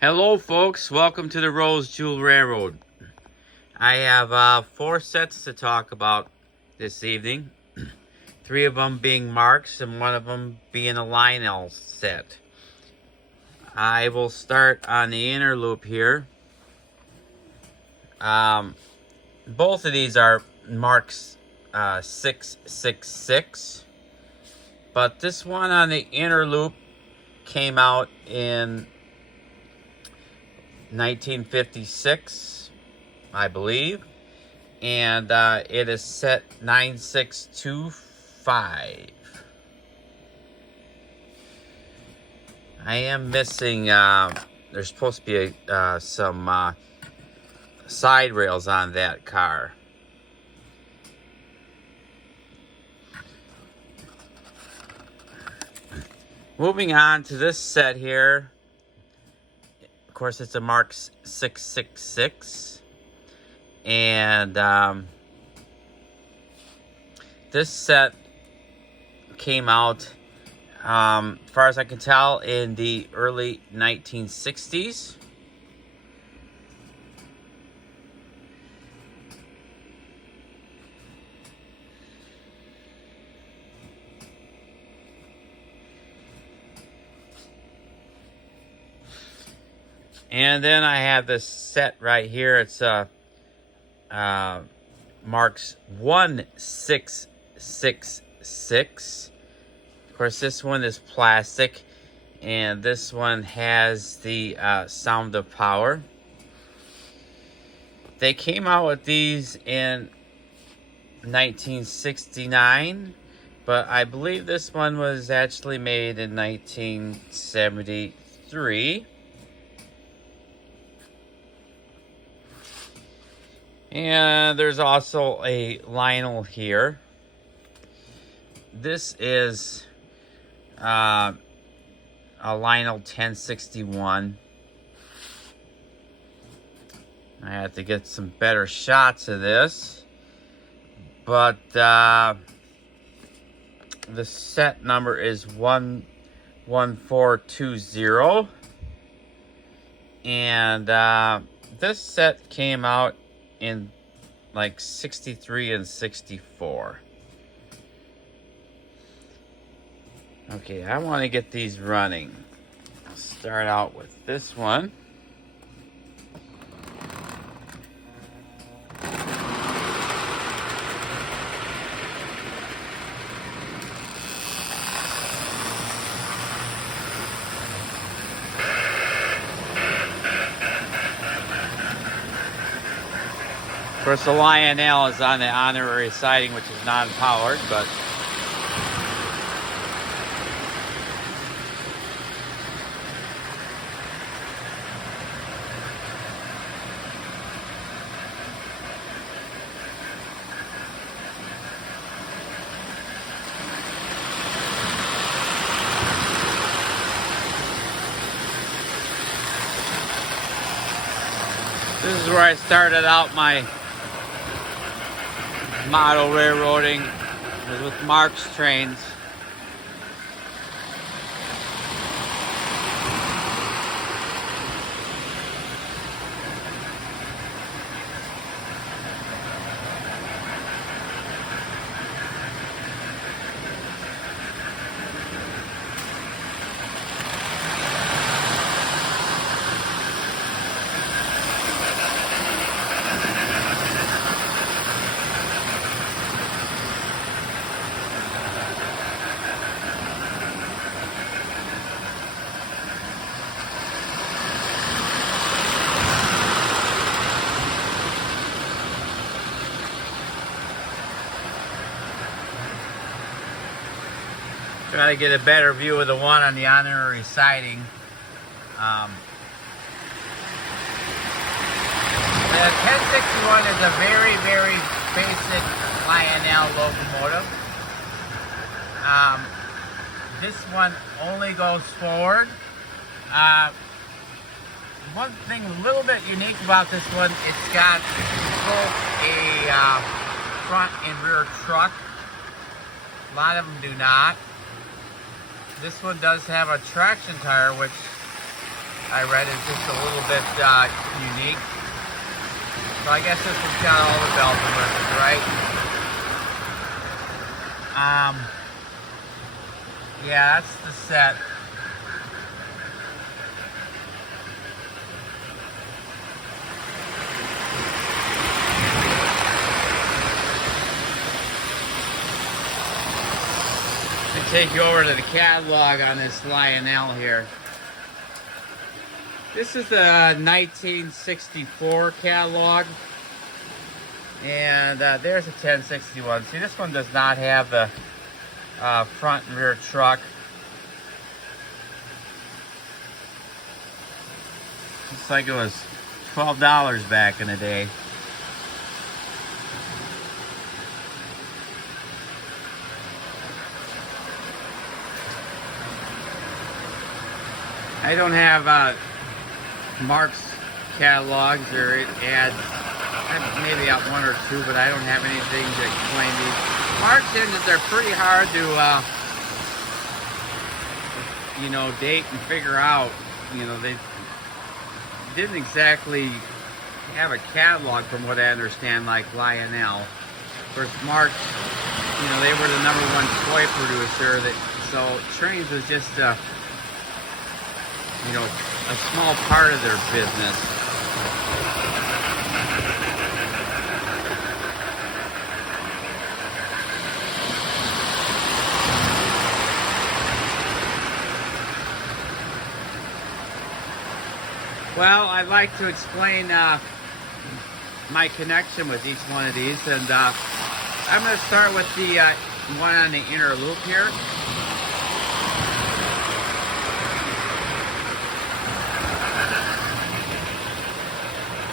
Hello folks, welcome to the Rose Jewel Railroad. I have 4 sets to talk about this evening. 3 of them being Marx and 1 of them being a Lionel set. I will start on the inner loop here. Both of these are Marx 666, but this one on the inner loop came out in 1956, I believe, and it is set 9625. I am missing, there's supposed to be some side rails on that car. Moving on to this set here. Of course, it's a Marx 666. And this set came out, as far as I can tell, in the early 1960s. And then I have this set right here. It's Marx 1666. Of course, this one is plastic, and this one has the sound of power. They came out with these in 1969, but I believe this one was actually made in 1973. And there's also a Lionel here. This is a Lionel 1061. I have to get some better shots of this. But the set number is 11420. And this set came out in like 63 and 64. Okay, I want to get these running. I'll start out with this one. Of course, the Lionel is on the honorary siding, which is non-powered, but this is where I started out my model railroading, was with Marx trains. Try to get a better view of the one on the honorary siding. The 1061 is a very, very basic Lionel locomotive. This one only goes forward. One thing a little bit unique about this one, it's got both a front and rear truck. A lot of them do not. This one does have a traction tire, which I read is just a little bit unique. So I guess this has got all the bells and whistles, right? Yeah, that's the set. To take you over to the catalog on this Lionel here. This is the 1964 catalog, and there's a 1061. See, this one does not have the front and rear truck. Looks like it was $12 back in the day. I don't have Marx catalogs or ads. Maybe out one or two, but I don't have anything to explain these. Marx engines are pretty hard to, date and figure out. They didn't exactly have a catalog, from what I understand, like Lionel. Of course, Marx, they were the #1 toy producer. So trains was just a small part of their business. Well, I'd like to explain my connection with each one of these, and I'm going to start with the one on the inner loop here.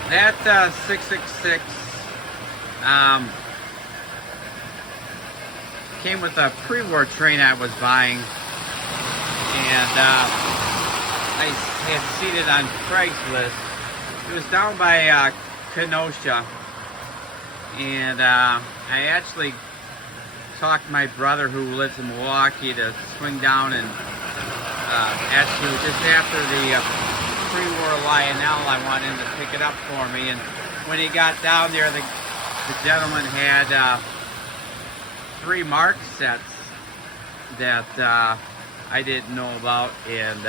That 666 came with a pre-war train I was buying, and I had seen it on Craigslist. It was down by Kenosha, and I actually talked my brother who lives in Milwaukee to swing down and actually just after the pre-war Lionel, I wanted him to pick it up for me, and when he got down there, the gentleman had 3 Marx sets that I didn't know about, and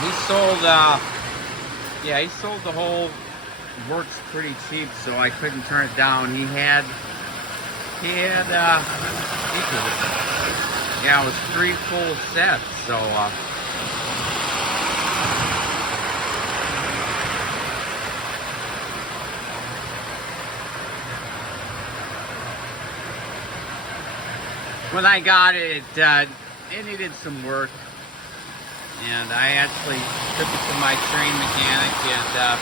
he sold the whole works pretty cheap, so I couldn't turn it down. It was 3 full sets, so when I got it, it needed some work, and I actually took it to my train mechanic, and I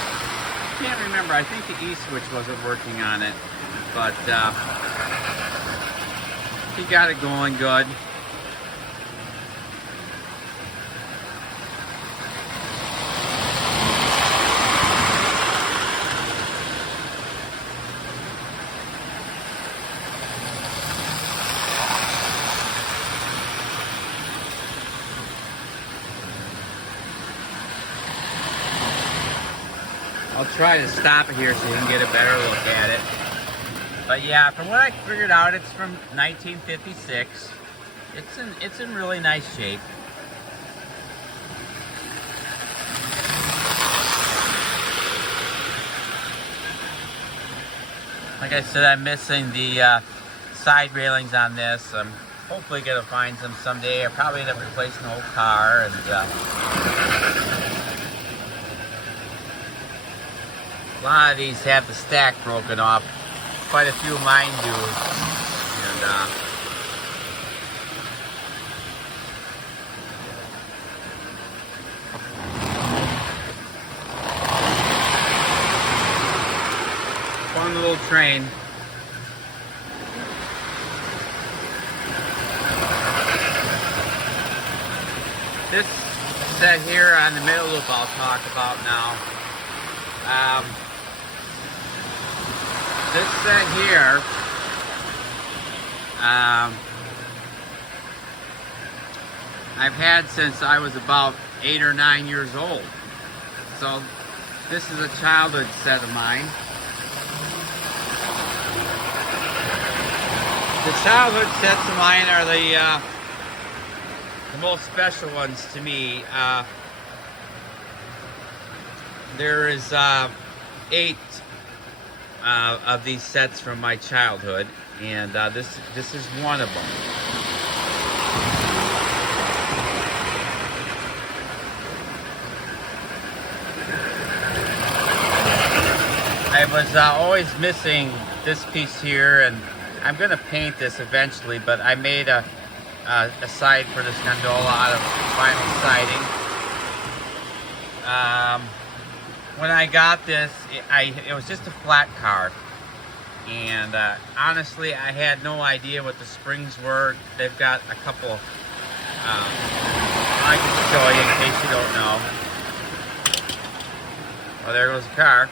can't remember, I think the E-switch wasn't working on it, but he got it going good. I'll try to stop it here so you can get a better look at it. But yeah, from what I figured out, it's from 1956. It's in really nice shape. Like I said, I'm missing the side railings on this. I'm hopefully gonna find some someday. I probably end up replacing the whole car, and a lot of these have the stack broken off. Quite a few of mine do. And fun little train. This set here on the middle loop I'll talk about now. This set here, I've had since I was about 8 or 9 years old. So this is a childhood set of mine. The childhood sets of mine are the most special ones to me. There is 8 of these sets from my childhood, and this is one of them. I was always missing this piece here, and I'm going to paint this eventually, but I made a side for this gondola out of vinyl siding. When I got this, it was just a flat car, and honestly, I had no idea what the springs were. They've got a couple. I can show you in case you don't know. Well, there goes the car.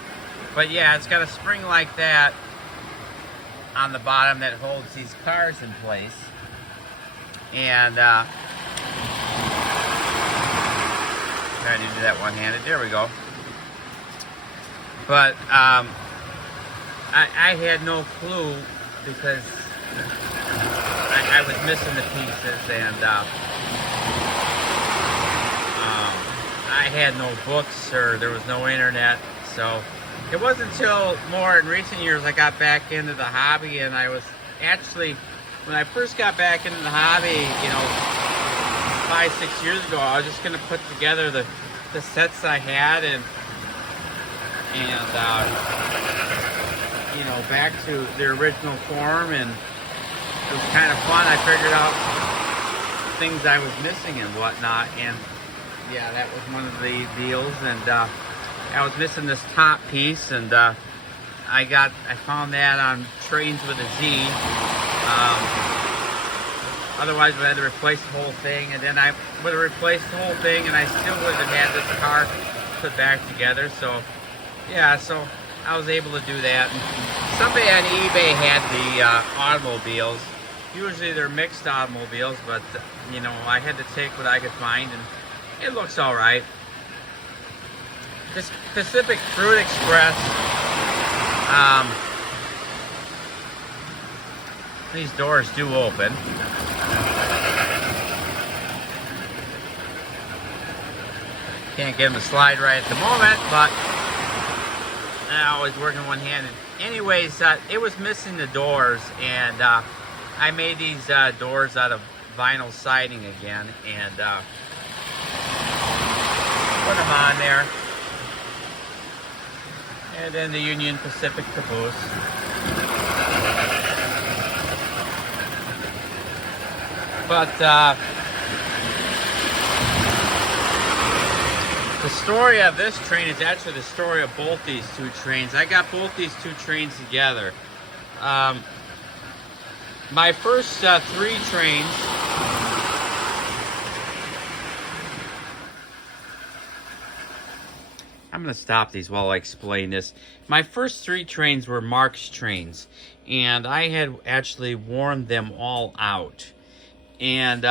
But yeah, it's got a spring like that on the bottom that holds these cars in place. And trying to do that one-handed. There we go. But I had no clue because I was missing the pieces, and I had no books, or there was no internet. So it wasn't until more in recent years I got back into the hobby, and I was actually, when I first got back into the hobby, 5-6 years ago, I was just going to put together the sets I had and back to their original form, and it was kind of fun. I figured out things I was missing and whatnot, and yeah, that was one of the deals. And I was missing this top piece, and I found that on Trains with a Z. Otherwise, I had to replace the whole thing, and then I would have replaced the whole thing, and I still would have had this car put back together. So yeah, so I was able to do that. And somebody on eBay had the automobiles. Usually they're mixed automobiles, but I had to take what I could find, and it looks all right. This Pacific Fruit Express, these doors do open. Can't get them to slide right at the moment, but I always work in one hand. Anyways, it was missing the doors, and I made these doors out of vinyl siding again, and put them on there. And then the Union Pacific caboose. But the story of this train is actually the story of both these two trains. I got both these two trains together. My first 3 trains, I'm going to stop these while I explain this. My first 3 trains were Marx trains, and I had actually worn them all out. And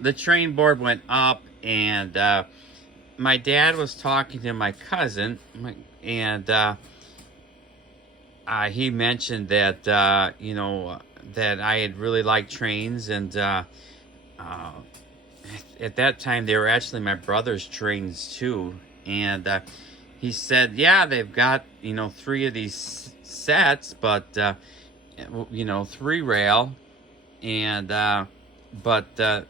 the train board went up, and my dad was talking to my cousin, and he mentioned that that I had really liked trains, and at that time they were actually my brother's trains too. And he said, yeah, they've got 3 of these sets, but 3 rail, and but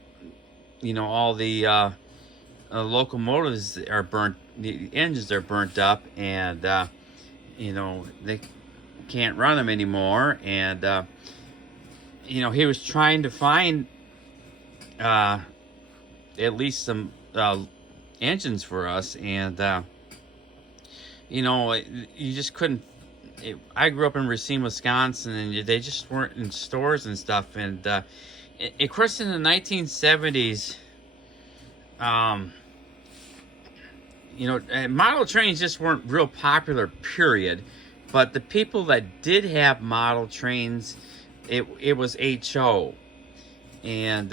all the locomotives are burnt, the engines are burnt up, and they can't run them anymore. And he was trying to find at least some engines for us, and you just couldn't. I grew up in Racine, Wisconsin, and they just weren't in stores and stuff. And of course, in the 1970s, model trains just weren't real popular, period. But the people that did have model trains it was HO. And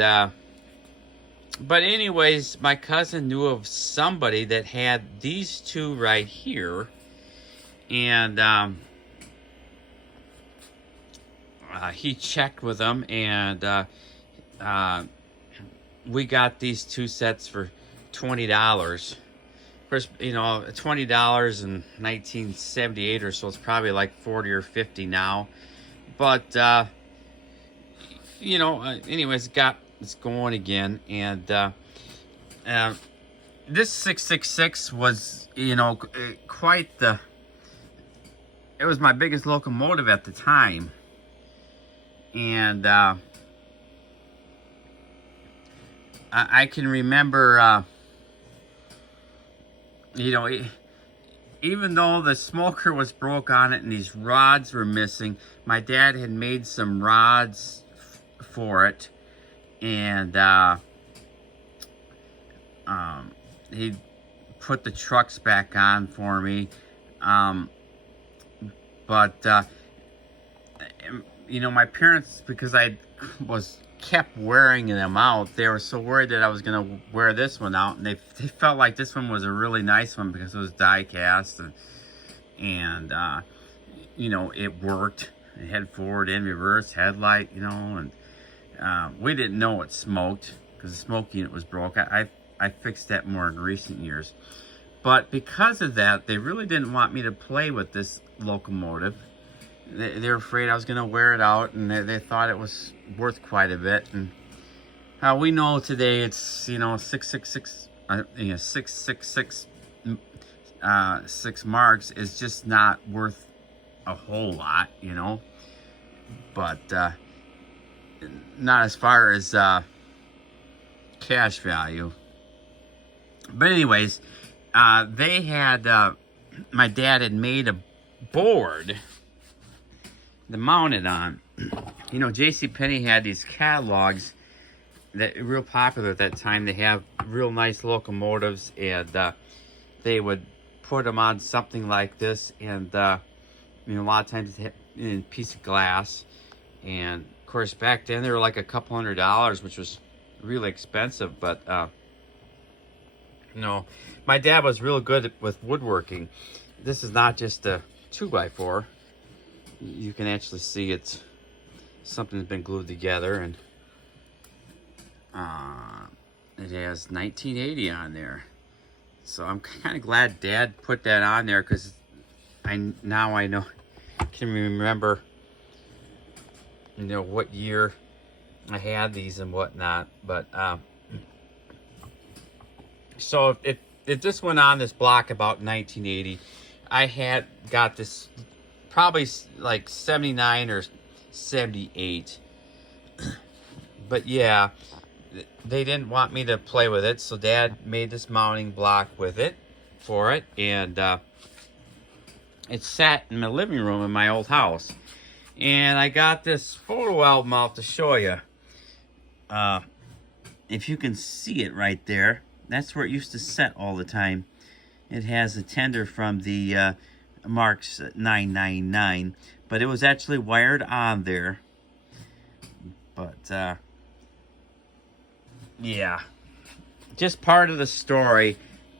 but anyways, my cousin knew of somebody that had these two right here, and he checked with them, and we got these two sets for $20. Of course, you know, $20 in 1978 or so, it's probably like 40 or 50 now. But you know, anyways, it's going again, and this 666 was, you know, quite the. It was my biggest locomotive at the time, and I can remember, you know, even though the smoker was broke on it and these rods were missing, my dad had made some rods for it, and he put the trucks back on for me, but you know, my parents, because I kept wearing them out, they were so worried that I was gonna wear this one out, and they felt like this one was a really nice one because it was die cast, and you know, it worked. It had forward and reverse headlight, you know, and we didn't know it smoked because the smoke unit was broke. I fixed that more in recent years, but because of that, they really didn't want me to play with this locomotive. They were afraid I was going to wear it out, and they thought it was worth quite a bit. And how we know today, it's, you know, 666, you know, 666 6 marks is just not worth a whole lot, you know. But not as far as cash value. But anyways, they had my dad had made a board to mount it on. You know, JCPenney had these catalogs that were real popular at that time. They have real nice locomotives, and they would put them on something like this, and you know, a lot of times they had a piece of glass. And of course, back then they were like a couple $100, which was really expensive. But you know, my dad was real good with woodworking. This is not just a 2x4. You can actually see it's something that's been glued together, and it has 1980 on there. So I'm kind of glad Dad put that on there, because I know can remember, you know, what year I had these and whatnot. But so if this went on this block about 1980, I had got this probably like 79 or 78. But yeah, they didn't want me to play with it, so Dad made this mounting block with it for it, and it sat in my living room in my old house. And I got this photo album out to show you. If you can see it right there, that's where it used to set all the time. It has a tender from the Marx 999, but it was actually wired on there. But yeah, just part of the story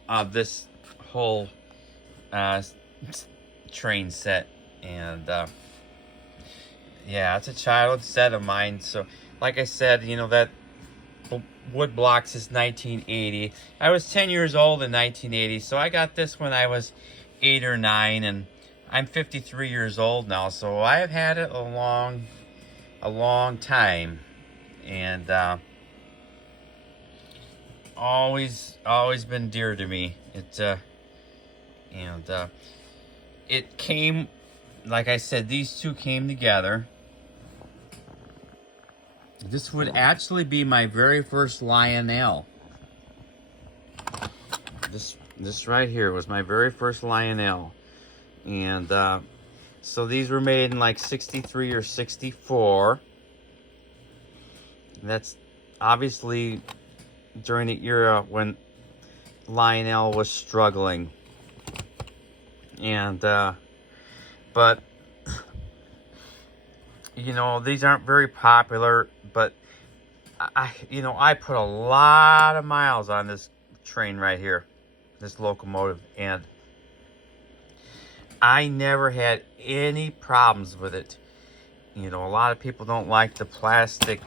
of this whole train set. And yeah, it's a childhood set of mine. So like I said, you know, that wood blocks is 1980. I was 10 years old in 1980, so I got this when I was 8 or 9, and I'm 53 years old now, so I have had it a long time, and always been dear to me. It came, like I said, these two came together. This would actually be my very first Lionel. This right here was my very first Lionel. And so these were made in like 63 or 64. That's obviously during the era when Lionel was struggling. And but You know, these aren't very popular, but I put a lot of miles on this train right here, this locomotive, and I never had any problems with it. You know, a lot of people don't like the plastic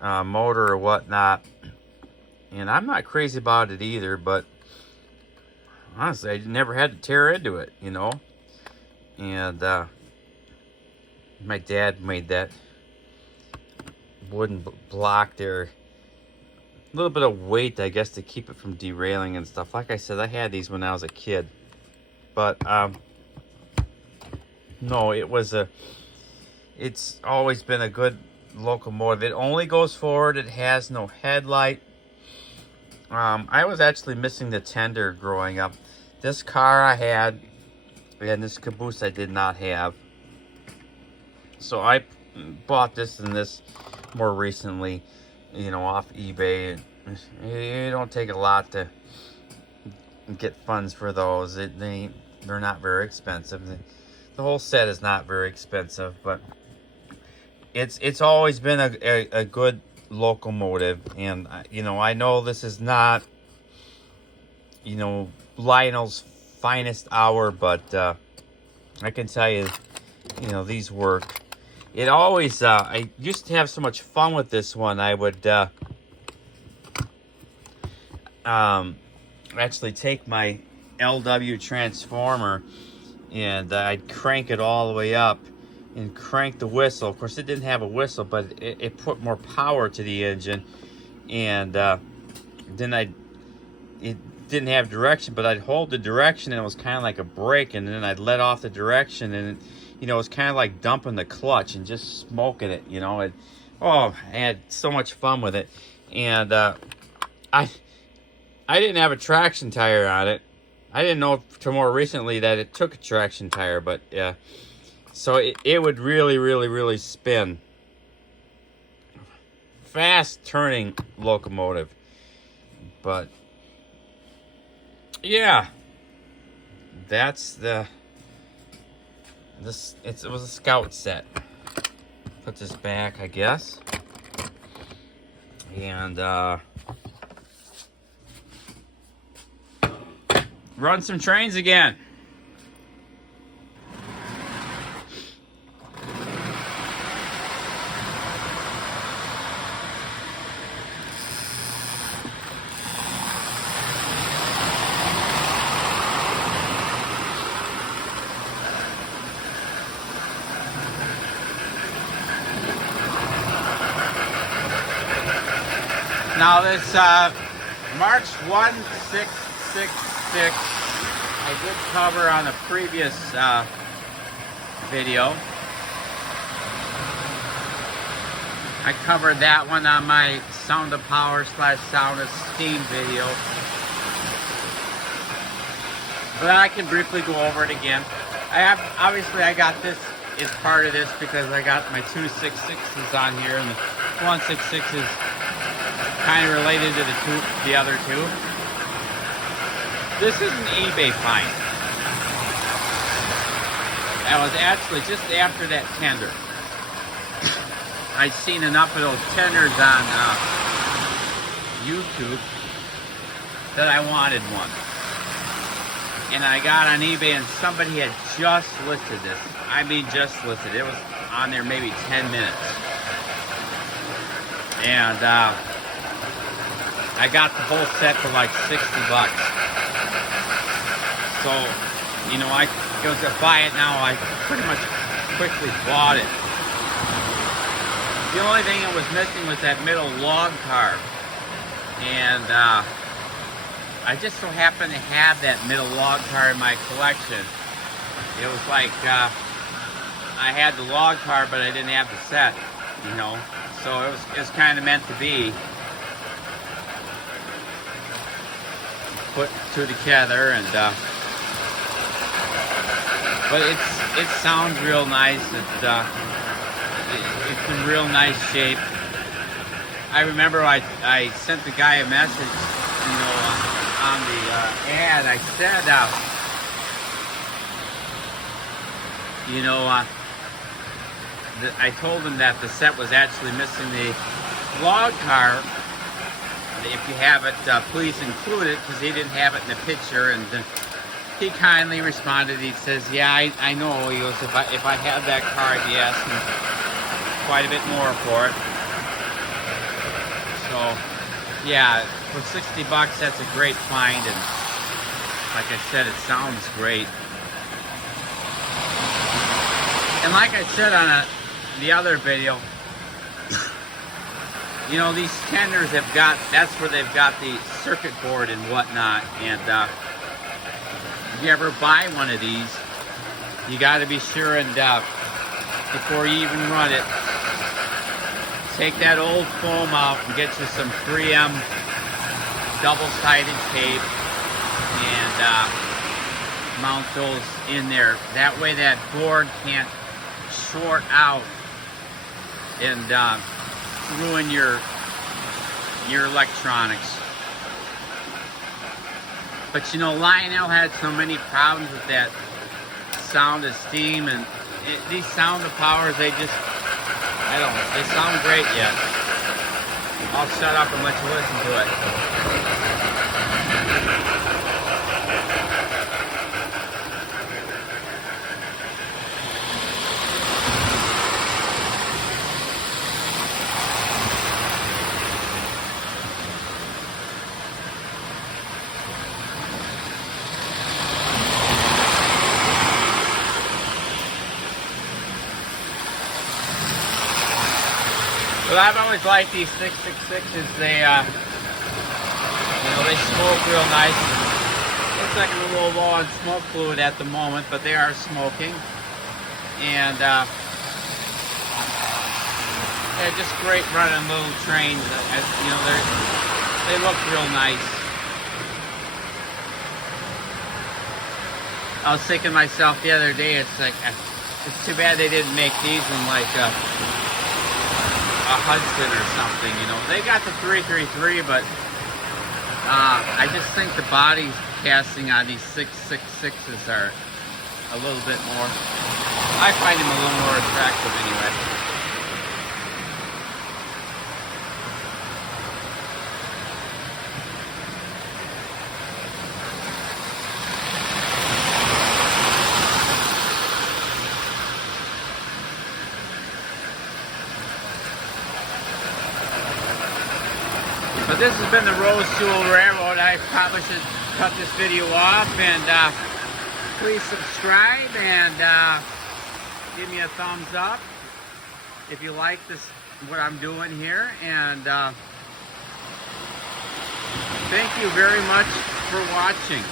motor or whatnot, and I'm not crazy about it either, but honestly, I never had to tear into it, you know. And my dad made that wooden block there. A little bit of weight, I guess, to keep it from derailing and stuff. Like I said, I had these when I was a kid. But, no, it's always been a good locomotive. It only goes forward. It has no headlight. I was actually missing the tender growing up. This car I had, and this caboose I did not have. So I bought this and this more recently, you know, off eBay. You don't take a lot to get funds for those. They're not very expensive. The whole set is not very expensive, but it's always been a good locomotive. And you know, I know this is not, you know, Lionel's finest hour, but I can tell you, you know, these work. It always, I used to have so much fun with this one. I would actually take my LW transformer and I'd crank it all the way up and crank the whistle. Of course, it didn't have a whistle, but it put more power to the engine. And then it didn't have direction, but I'd hold the direction and it was kind of like a brake, and then I'd let off the direction, and you know, it was kind of like dumping the clutch and just smoking it, you know. I had so much fun with it. And I didn't have a traction tire on it. I didn't know till more recently that it took a traction tire, but yeah. So it would really, really, really spin. Fast turning locomotive. But yeah, that's it was a scout set. Put this back, I guess. And run some trains again. Now this Marx 1666 I did cover on a previous video. I covered that one on my Sound of Power / Sound of Steam video. But I can briefly go over it again. Obviously I got this as part of this because I got my two 6.6s on here, and the 1.66 is kind of related to the other two. This is an eBay find. That was actually just after that tender. I'd seen enough of those tenders on YouTube that I wanted one. And I got on eBay and somebody had just listed this. I mean, just listed. It was on there maybe 10 minutes. And I got the whole set for like 60 bucks. So, you know, I go to buy it now. I pretty much quickly bought it. The only thing that was missing was that middle log car. And I just so happened to have that middle log car in my collection. It was like I had the log car, but I didn't have the set, you know. So it was kind of meant to be. Put two together, and but it sounds real nice. It's in real nice shape. I remember I sent the guy a message, you know, on the ad. I said, you know, I told him that the set was actually missing the log car. If you have it, please include it, because he didn't have it in the picture. And he kindly responded. He says, "Yeah, I know." He goes, "If I had that car, I'd be asking quite a bit more for it." So, yeah, for 60 bucks, that's a great find. And like I said, it sounds great. And like I said on the other video, you know, these tenders have got, that's where they've got the circuit board and whatnot. And if you ever buy one of these, you got to be sure and before you even run it, take that old foam out and get you some 3M double-sided tape and mount those in there. That way that board can't short out and ruin your electronics. But you know, Lionel had so many problems with that sound of steam, and these sound of powers, they just, I don't know, they sound great yet. I'll shut up and let you listen to it. But I've always liked these 666s. They, you know, they smoke real nice. Looks like I'm a little low on smoke fluid at the moment, but they are smoking. And they're just great running little trains. You know, they look real nice. I was thinking to myself the other day, it's like, it's too bad they didn't make these in like a Hudson or something, you know. They got the 333, but I just think the body casting on these 666s are a little bit more, I find them a little more attractive anyway. But this has been the Rose Jewel Railroad. I probably should cut this video off, and please subscribe and give me a thumbs up if you like this, what I'm doing here. And thank you very much for watching.